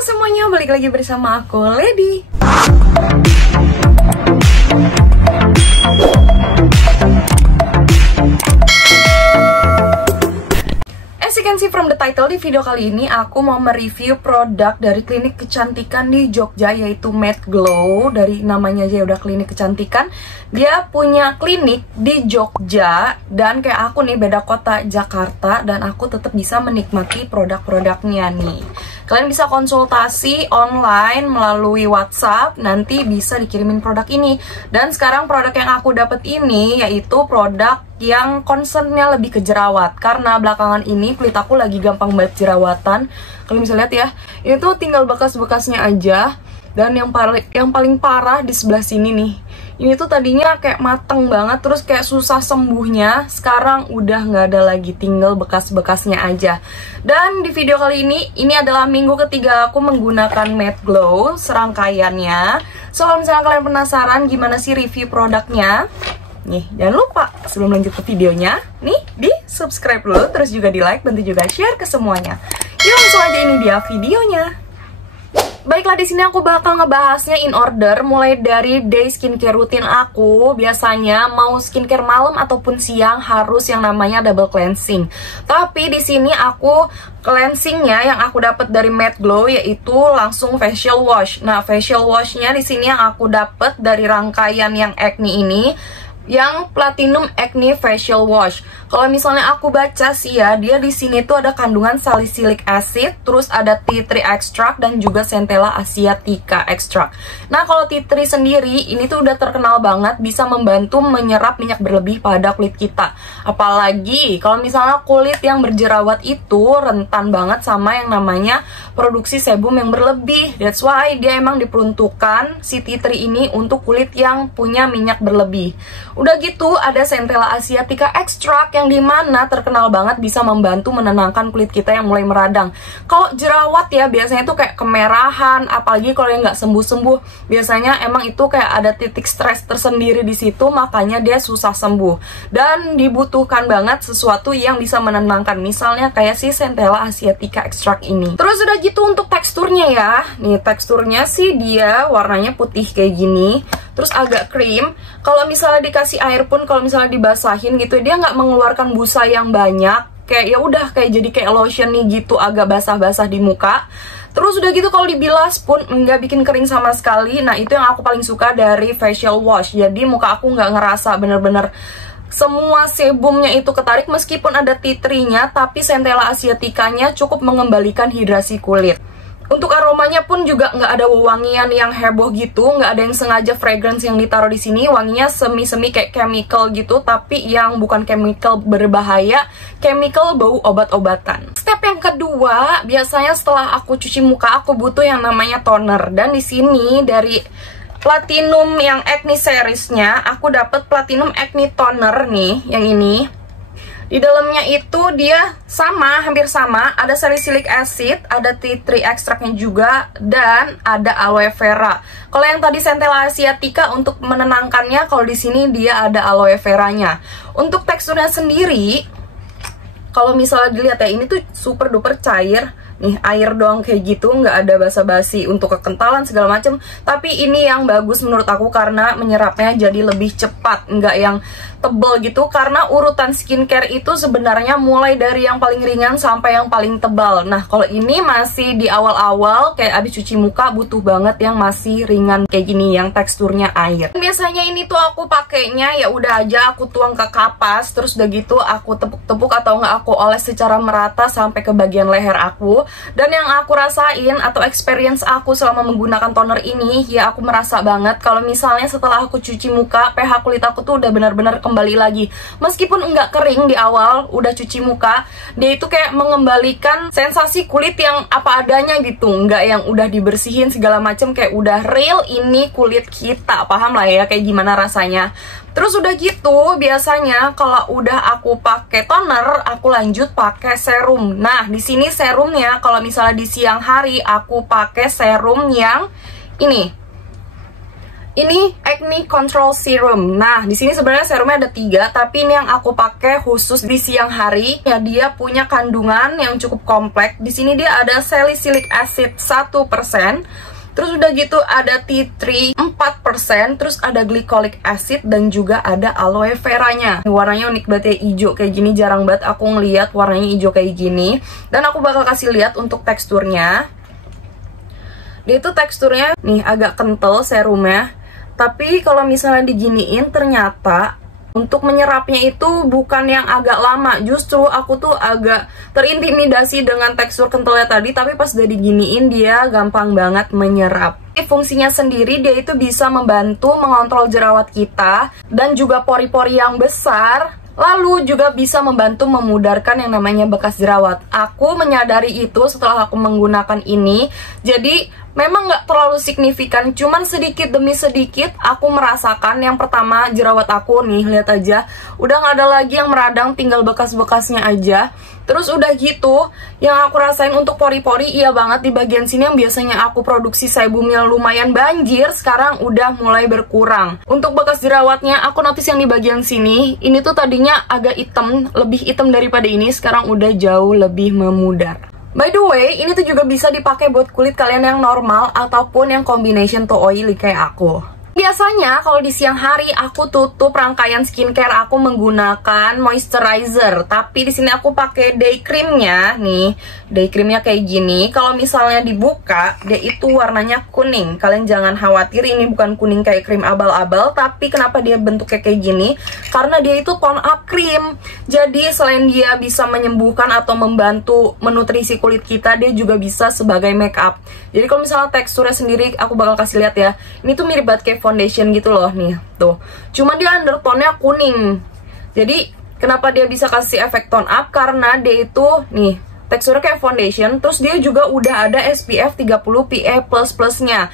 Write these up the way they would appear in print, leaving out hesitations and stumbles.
Halo semuanya, balik lagi bersama aku, Lady. As you can see from the title, di video kali ini aku mau mereview produk dari klinik kecantikan di Jogja, yaitu Matte Glow. Dari namanya aja udah klinik kecantikan. Dia punya klinik di Jogja, dan kayak aku nih beda kota Jakarta, dan aku tetap bisa menikmati produk-produknya nih. Kalian bisa konsultasi online melalui WhatsApp, nanti bisa dikirimin produk ini. Dan sekarang produk yang aku dapat ini yaitu produk yang concernnya lebih ke jerawat, karena belakangan ini kulit aku lagi gampang banget jerawatan. Kalian bisa lihat ya, ini tuh tinggal bekas-bekasnya aja. Dan yang paling parah di sebelah sini nih, ini tuh tadinya kayak mateng banget, terus kayak susah sembuhnya. Sekarang udah nggak ada lagi, tinggal bekas-bekasnya aja. Dan di video kali ini adalah minggu ketiga aku menggunakan Matte Glow serangkaiannya. So kalau misalnya kalian penasaran gimana sih review produknya, nih, jangan lupa sebelum lanjut ke videonya, nih, di subscribe dulu, terus juga di like, bantu juga share ke semuanya. Yuk langsung aja, ini dia videonya. Baiklah, di sini aku bakal ngebahasnya in order, mulai dari day skincare rutin aku. Biasanya mau skincare malam ataupun siang harus yang namanya double cleansing. Tapi di sini aku cleansingnya yang aku dapat dari Matte Glow yaitu langsung facial wash. Nah, facial washnya di sini yang aku dapat dari rangkaian yang acne ini, yang Platinum Acne Facial Wash. Kalau misalnya aku baca sih ya, dia di sini tuh ada kandungan salicylic acid, terus ada tea tree extract dan juga Centella asiatica extract. Nah, kalau tea tree sendiri ini tuh udah terkenal banget bisa membantu menyerap minyak berlebih pada kulit kita. Apalagi kalau misalnya kulit yang berjerawat itu rentan banget sama yang namanya produksi sebum yang berlebih. That's why dia emang diperuntukkan si tea tree ini untuk kulit yang punya minyak berlebih. Udah gitu ada Centella asiatica extract yang dimana terkenal banget bisa membantu menenangkan kulit kita yang mulai meradang. Kalau jerawat ya biasanya tuh kayak kemerahan, apalagi kalau yang nggak sembuh-sembuh, biasanya emang itu kayak ada titik stres tersendiri di situ, makanya dia susah sembuh. Dan dibutuhkan banget sesuatu yang bisa menenangkan, misalnya kayak si Centella asiatica extract ini. Terus udah gitu untuk teksturnya ya, nih teksturnya sih dia warnanya putih kayak gini, terus agak krim. Kalau misalnya dikasih air pun, kalau misalnya dibasahin gitu, dia nggak mengeluarkan busa yang banyak. Kayak ya udah kayak jadi kayak lotion nih gitu, agak basah-basah di muka. Terus udah gitu kalau dibilas pun nggak bikin kering sama sekali. Nah, itu yang aku paling suka dari facial wash. Jadi muka aku nggak ngerasa bener-bener semua sebumnya itu ketarik, meskipun ada tea tree-nya, tapi Centella asiatica-nya cukup mengembalikan hidrasi kulit. Untuk aromanya pun juga nggak ada wewangian yang heboh gitu, nggak ada yang sengaja fragrance yang ditaruh di sini. Wanginya semi-semi kayak chemical gitu, tapi yang bukan chemical berbahaya, chemical bau obat-obatan. Step yang kedua, biasanya setelah aku cuci muka, aku butuh yang namanya toner. Dan di sini dari Platinum yang Acne series-nya, aku dapat Platinum Acne Toner nih, yang ini. Di dalamnya itu dia sama, hampir sama, ada salicylic acid, ada tea tree extractnya juga, dan ada aloe vera. Kalau yang tadi Centella asiatica untuk menenangkannya, kalau di sini dia ada aloe veranya. Untuk teksturnya sendiri, kalau misalnya dilihat ya, ini tuh super duper cair. Nih, air doang kayak gitu, nggak ada basa-basi untuk kekentalan segala macem. Tapi ini yang bagus menurut aku karena menyerapnya jadi lebih cepat, nggak yang tebel gitu. Karena urutan skincare itu sebenarnya mulai dari yang paling ringan sampai yang paling tebal. Nah, kalau ini masih di awal-awal, kayak abis cuci muka, butuh banget yang masih ringan kayak gini, yang teksturnya air. Biasanya ini tuh aku pakainya ya udah aja aku tuang ke kapas, terus udah gitu aku tepuk-tepuk atau nggak aku oles secara merata sampai ke bagian leher aku. Dan yang aku rasain atau experience aku selama menggunakan toner ini, ya aku merasa banget kalau misalnya setelah aku cuci muka, pH kulit aku tuh udah benar-benar kembali lagi. Meskipun enggak kering di awal, udah cuci muka, dia itu kayak mengembalikan sensasi kulit yang apa adanya gitu, enggak yang udah dibersihin segala macem, kayak udah real ini kulit kita. Paham lah ya kayak gimana rasanya. Terus udah gitu, biasanya kalau udah aku pakai toner, aku lanjut pakai serum. Nah, di sini serumnya kalau misalnya di siang hari aku pakai serum yang ini. Ini Acne Control Serum. Nah, di sini sebenarnya serumnya ada 3, tapi ini yang aku pakai khusus di siang hari. Ya, dia punya kandungan yang cukup kompleks. Di sini dia ada salicylic acid 1%. Terus udah gitu ada tea tree 4%, terus ada glycolic acid dan juga ada aloe veranya. Warnanya unik banget ya, hijau kayak gini, jarang banget aku ngeliat warnanya hijau kayak gini. Dan aku bakal kasih lihat untuk teksturnya. Dia itu teksturnya nih agak kental serumnya. Tapi kalau misalnya diginiin ternyata untuk menyerapnya itu bukan yang agak lama. Justru aku tuh agak terintimidasi dengan tekstur kentalnya tadi, tapi pas udah diginiin dia gampang banget menyerap. Fungsinya sendiri dia itu bisa membantu mengontrol jerawat kita dan juga pori-pori yang besar. Lalu juga bisa membantu memudarkan yang namanya bekas jerawat. Aku menyadari itu setelah aku menggunakan ini. Jadi memang nggak terlalu signifikan, cuman sedikit demi sedikit aku merasakan. Yang pertama, jerawat aku nih, lihat aja, udah nggak ada lagi yang meradang, tinggal bekas-bekasnya aja. Terus udah gitu, yang aku rasain untuk pori-pori, iya banget di bagian sini yang biasanya aku produksi sebumnya lumayan banjir, sekarang udah mulai berkurang. Untuk bekas jerawatnya, aku notice yang di bagian sini, ini tuh tadinya agak hitam, lebih hitam daripada ini, sekarang udah jauh lebih memudar. By the way, ini tuh juga bisa dipakai buat kulit kalian yang normal ataupun yang combination to oily kayak aku. Biasanya kalau di siang hari aku tutup rangkaian skincare aku menggunakan moisturizer, tapi di sini aku pakai day creamnya nih. Day creamnya kayak gini. Kalau misalnya dibuka, dia itu warnanya kuning. Kalian jangan khawatir, ini bukan kuning kayak krim abal-abal, tapi kenapa dia bentuknya kayak gini? Karena dia itu tone up cream. Jadi selain dia bisa menyembuhkan atau membantu menutrisi kulit kita, dia juga bisa sebagai make up. Jadi kalau misalnya teksturnya sendiri aku bakal kasih lihat ya. Ini tuh mirip banget kayak foundation gitu loh nih, tuh. Cuma dia undertone-nya kuning. Jadi kenapa dia bisa kasih efek tone up? Karena dia itu nih teksturnya kayak foundation, terus dia juga udah ada SPF 30 PA++-nya.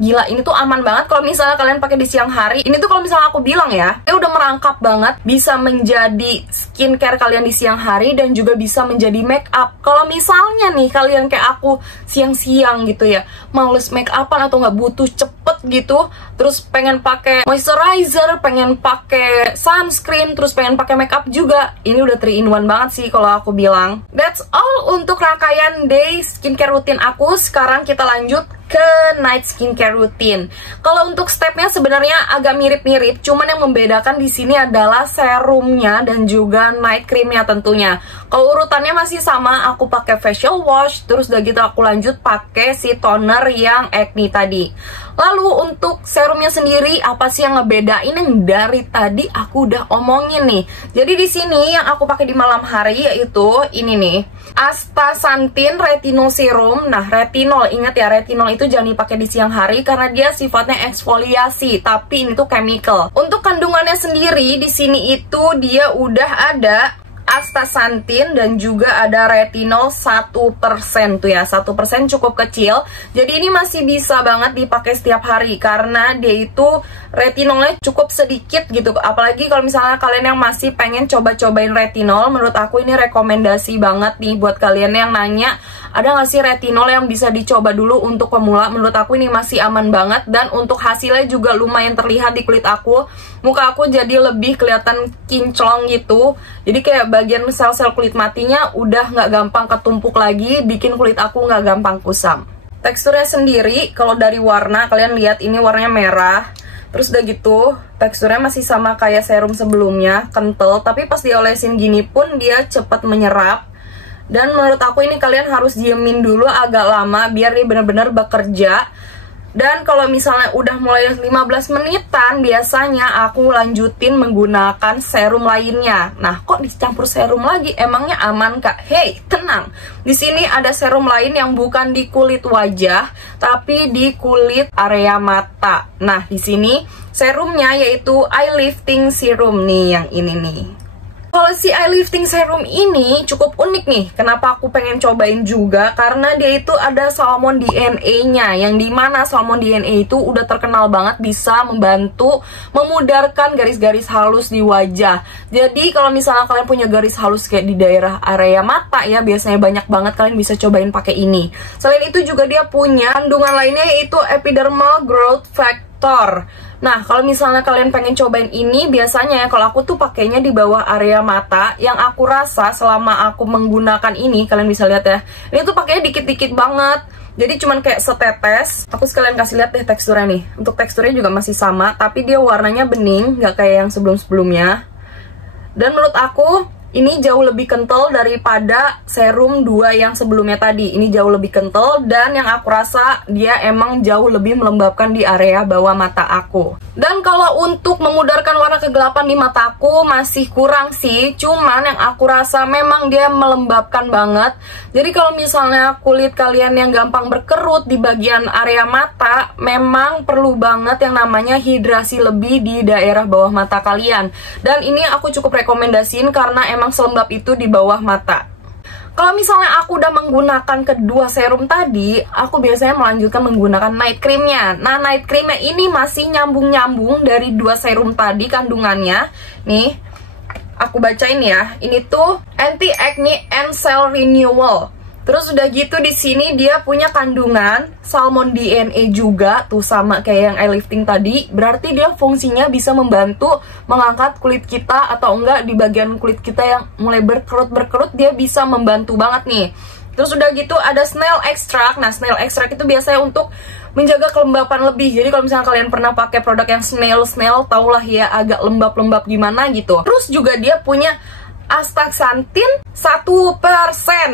Gila, ini tuh aman banget kalau misalnya kalian pakai di siang hari. Ini tuh kalau misalnya aku bilang ya, dia udah merangkap banget, bisa menjadi skincare kalian di siang hari dan juga bisa menjadi make up. Kalau misalnya nih kalian kayak aku siang-siang gitu ya, males make upan atau nggak butuh cepet gitu, terus pengen pakai moisturizer, pengen pakai sunscreen, terus pengen pakai make up juga, ini udah 3 in 1 banget sih kalau aku bilang. That's all untuk rangkaian day skincare rutin aku. Sekarang kita lanjut ke night skincare routine. Kalau untuk stepnya sebenarnya agak mirip-mirip, cuman yang membedakan di sini adalah serumnya dan juga night creamnya tentunya. Kalau urutannya masih sama, aku pakai facial wash, terus udah gitu aku lanjut pakai si toner yang acne tadi. Lalu untuk serumnya sendiri, apa sih yang ngebedain yang dari tadi aku udah omongin nih. Jadi di sini yang aku pakai di malam hari yaitu ini nih, Astaxanthin Retinol Serum. Nah, retinol, ingat ya, retinol itu jangan dipakai di siang hari karena dia sifatnya eksfoliasi, tapi ini tuh chemical. Untuk kandungannya sendiri di sini itu dia udah ada astaxanthin dan juga ada retinol 1% tuh ya, 1% cukup kecil. Jadi ini masih bisa banget dipakai setiap hari karena dia itu retinolnya cukup sedikit gitu. Apalagi kalau misalnya kalian yang masih pengen coba-cobain retinol, menurut aku ini rekomendasi banget nih buat kalian yang nanya, ada nggak sih retinol yang bisa dicoba dulu untuk pemula? Menurut aku ini masih aman banget dan untuk hasilnya juga lumayan terlihat di kulit aku. Muka aku jadi lebih kelihatan kinclong gitu. Jadi kayak bagian sel-sel kulit matinya udah nggak gampang ketumpuk lagi, bikin kulit aku nggak gampang kusam. Teksturnya sendiri, kalau dari warna, kalian lihat ini warnanya merah. Terus udah gitu, teksturnya masih sama kayak serum sebelumnya, kental. Tapi pas diolesin gini pun dia cepet menyerap. Dan menurut aku ini kalian harus diemin dulu agak lama biar dia benar-benar bekerja. Dan kalau misalnya udah mulai 15 menitan, biasanya aku lanjutin menggunakan serum lainnya. Nah, kok dicampur serum lagi? Emangnya aman, Kak? Hey, tenang. Di sini ada serum lain yang bukan di kulit wajah, tapi di kulit area mata. Nah, di sini serumnya yaitu Eye Lifting Serum nih, yang ini nih. Kalau si eye lifting serum ini cukup unik nih. Kenapa aku pengen cobain juga? Karena dia itu ada salmon DNA, yang dimana salmon DNA itu udah terkenal banget bisa membantu memudarkan garis-garis halus di wajah. Jadi kalau misalnya kalian punya garis halus kayak di daerah area mata ya, biasanya banyak banget, kalian bisa cobain pakai ini. Selain itu juga dia punya kandungan lainnya yaitu epidermal growth factor kotor. Nah, kalau misalnya kalian pengen cobain ini, biasanya kalau aku tuh pakainya di bawah area mata. Yang aku rasa selama aku menggunakan ini, kalian bisa lihat ya, ini tuh pakainya dikit-dikit banget. Jadi cuman kayak setetes. Aku sekalian kasih lihat deh teksturnya nih. Untuk teksturnya juga masih sama, tapi dia warnanya bening, nggak kayak yang sebelum-sebelumnya. Dan menurut aku ini jauh lebih kental daripada serum 2 yang sebelumnya tadi. Ini jauh lebih kental dan yang aku rasa dia emang jauh lebih melembabkan di area bawah mata aku. Dan kalau untuk memudarkan warna kegelapan di mataku masih kurang sih. Cuman yang aku rasa memang dia melembabkan banget. Jadi kalau misalnya kulit kalian yang gampang berkerut di bagian area mata, memang perlu banget yang namanya hidrasi lebih di daerah bawah mata kalian. Dan ini aku cukup rekomendasiin karena emang selembab itu di bawah mata. Kalau misalnya aku udah menggunakan kedua serum tadi, aku biasanya melanjutkan menggunakan night creamnya. Nah, night creamnya ini masih nyambung-nyambung dari 2 serum tadi kandungannya. Nih, aku bacain ya. Ini tuh anti-acne and cell renewal. Terus udah gitu di sini dia punya kandungan salmon DNA juga, tuh sama kayak yang eye lifting tadi. Berarti dia fungsinya bisa membantu mengangkat kulit kita, atau enggak di bagian kulit kita yang mulai berkerut-berkerut, dia bisa membantu banget nih. Terus udah gitu ada snail extract. Nah, snail extract itu biasanya untuk menjaga kelembapan lebih. Jadi kalau misalnya kalian pernah pakai produk yang snail, tau lah ya agak lembab-lembab gimana gitu. Terus juga dia punya astaxanthin 1%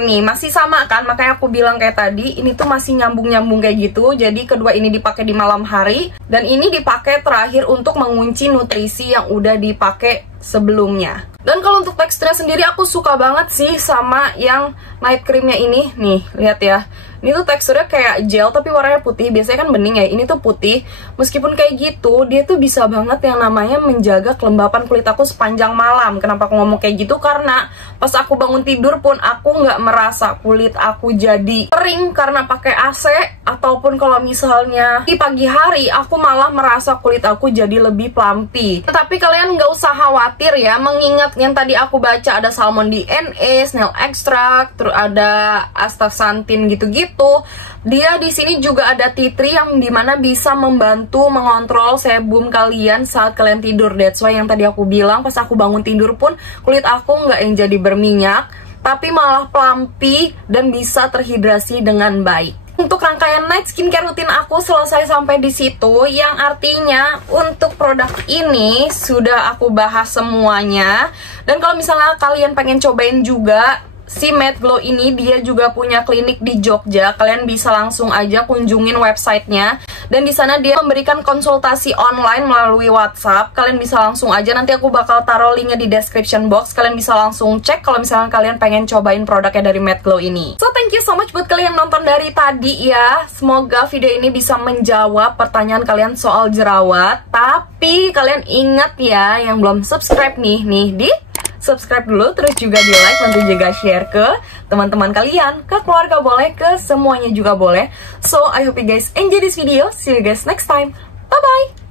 nih, masih sama kan, makanya aku bilang kayak tadi, ini tuh masih nyambung-nyambung kayak gitu. Jadi kedua ini dipakai di malam hari, dan ini dipakai terakhir untuk mengunci nutrisi yang udah dipakai sebelumnya. Dan kalau untuk teksturnya sendiri aku suka banget sih sama yang night creamnya ini. Nih, lihat ya. Ini tuh teksturnya kayak gel tapi warnanya putih. Biasanya kan bening ya, ini tuh putih. Meskipun kayak gitu, dia tuh bisa banget yang namanya menjaga kelembapan kulit aku sepanjang malam. Kenapa aku ngomong kayak gitu? Karena pas aku bangun tidur pun aku nggak merasa kulit aku jadi kering karena pakai AC. Ataupun kalau misalnya di pagi hari, aku malah merasa kulit aku jadi lebih plumpy. Tetapi kalian nggak usah khawatir ya, mengingat yang tadi aku baca ada salmon DNA, snail extract, terus ada astaxanthin gitu-gitu. Dia di sini juga ada tea tree yang dimana bisa membantu mengontrol sebum kalian saat kalian tidur. That's why yang tadi aku bilang pas aku bangun tidur pun kulit aku nggak yang jadi berminyak, tapi malah plumpy dan bisa terhidrasi dengan baik. Untuk rangkaian night skincare rutin aku selesai sampai di situ, yang artinya untuk produk ini sudah aku bahas semuanya. Dan kalau misalnya kalian pengen cobain juga si Matte Glow ini, dia juga punya klinik di Jogja. Kalian bisa langsung aja kunjungin websitenya. Dan di sana dia memberikan konsultasi online melalui WhatsApp. Kalian bisa langsung aja, nanti aku bakal taruh linknya di description box. Kalian bisa langsung cek kalau misalnya kalian pengen cobain produknya dari Matte Glow ini. So thank you so much buat kalian yang nonton dari tadi ya. Semoga video ini bisa menjawab pertanyaan kalian soal jerawat. Tapi kalian ingat ya, yang belum subscribe nih di subscribe dulu, terus juga di like, nanti juga share ke teman-teman kalian, ke keluarga boleh, ke semuanya juga boleh. So I hope you guys enjoy this video. See you guys next time. Bye bye.